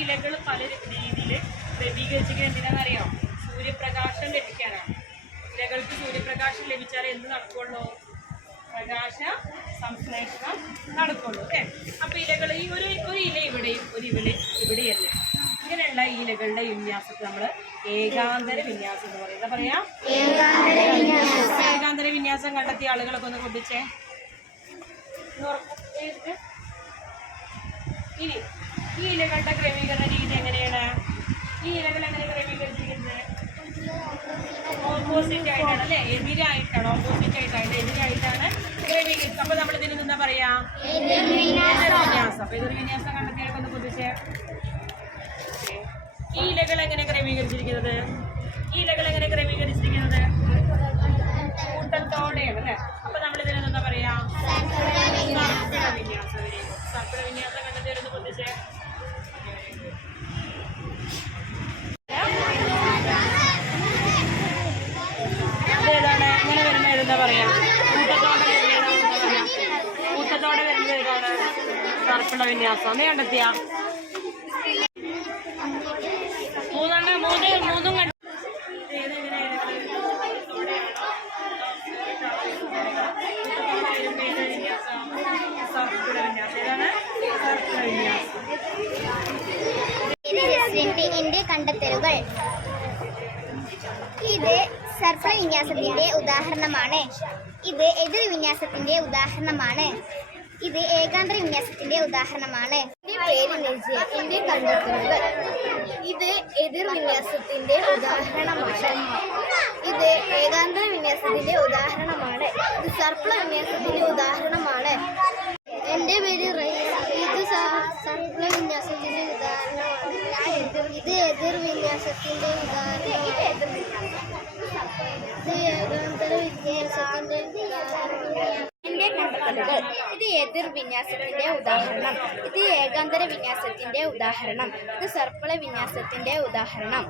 ഇലകൾ പല രീതിയിൽ ക്രമീകരിച്ചിരിക്കുന്നത് എന്തിനാണെന്നറിയോ? സൂര്യപ്രകാശം ലഭിക്കാനാണ്. ഇലകൾക്ക് സൂര്യപ്രകാശം ലഭിച്ചാൽ എന്ത് നടക്കുള്ളൂ? പ്രകാശ സംശ്ലേഷണം നടക്കുള്ളൂ അല്ലേ? അപ്പൊ ഇലകൾ ഈ ഒരു ഒരു ഇല ഇവിടെയും ഒരു ഇല ഇവിടെയല്ലേ? ഇങ്ങനെയുള്ള ഇലകളുടെ വിന്യാസത്തെ നമ്മൾ ഏകാന്തര വിന്യാസം എന്ന് പറയുന്നത് എന്താ പറയാ? ഏകാന്തര വിന്യാസം. കണ്ടെത്തിയ ആളുകളൊക്കെ ഒന്ന് കൊണ്ടിച്ചേ ഇനി ഇലകളുടെ ക്രമീകരണ രീതി എങ്ങനെയാണ്? ഈ ഇലകൾ എങ്ങനെ ക്രമീകരിച്ചിരിക്കുന്നത്? ഓപ്പോസിറ്റ് ആയിട്ടാണ് അല്ലെ? എതിരായിട്ടാണ് ഓപ്പോസിറ്റ് ആയിട്ടാണ് എതിരായിട്ടാണ് ക്രമീകരിച്ചത്. അപ്പൊ നമ്മൾ ഇതിന് എന്താ പറയാ? എതിർവിന്യാസം. അപ്പൊ ഒന്ന് പൊതിച്ചേ ഈ ഇലകൾ എങ്ങനെ ക്രമീകരിച്ചിരിക്കുന്നത്? സർപ്പിള വിന്യാസം. നീ കണ്ടെത്തിയ. മൂന്നെണ്ണം മൂന്ന് മൂന്നും കണ്ടു എന്റെ കണ്ടെത്തലുകൾ. ഇത് സർപ്പ വിന്യാസത്തിന്റെ ഉദാഹരണമാണ്. ഇത് എതിർ വിന്യാസത്തിന്റെ ഉദാഹരണമാണ്. ഇത് ഏകാന്തര വിന്യാസത്തിന്റെ ഉദാഹരണമാണ്. പേര് കണ്ടെത്തലുകൾ. ഇത് എതിർ വിന്യാസത്തിന്റെ ഉദാഹരണമാണ്. ഇത് ഏകാന്തര വിന്യാസത്തിന്റെ ഉദാഹരണമാണ്. ഇത് സർപ്പള വിന്യാസത്തിന്റെ ഉദാഹരണമാണ്. എന്റെ പേര് ഇത് സർപ്പിള വിന്യാസത്തിന്റെ ഉദാഹരണമാണ്. ഇത് എതിർ വിന്യാസത്തിന്റെ ഉദാഹരണം ഇത് ഏകാന്തര വിന്യാസത്തിന്റെ ഉദാഹരണമാണ്. കണ്ടെത്തലുകൾ ഇത് എതിർ വിന്യാസത്തിന്റെ ഉദാഹരണം. ഇത് ഏകാന്തര വിന്യാസത്തിന്റെ ഉദാഹരണം. ഇത് സർപ്പിള വിന്യാസത്തിന്റെ ഉദാഹരണം.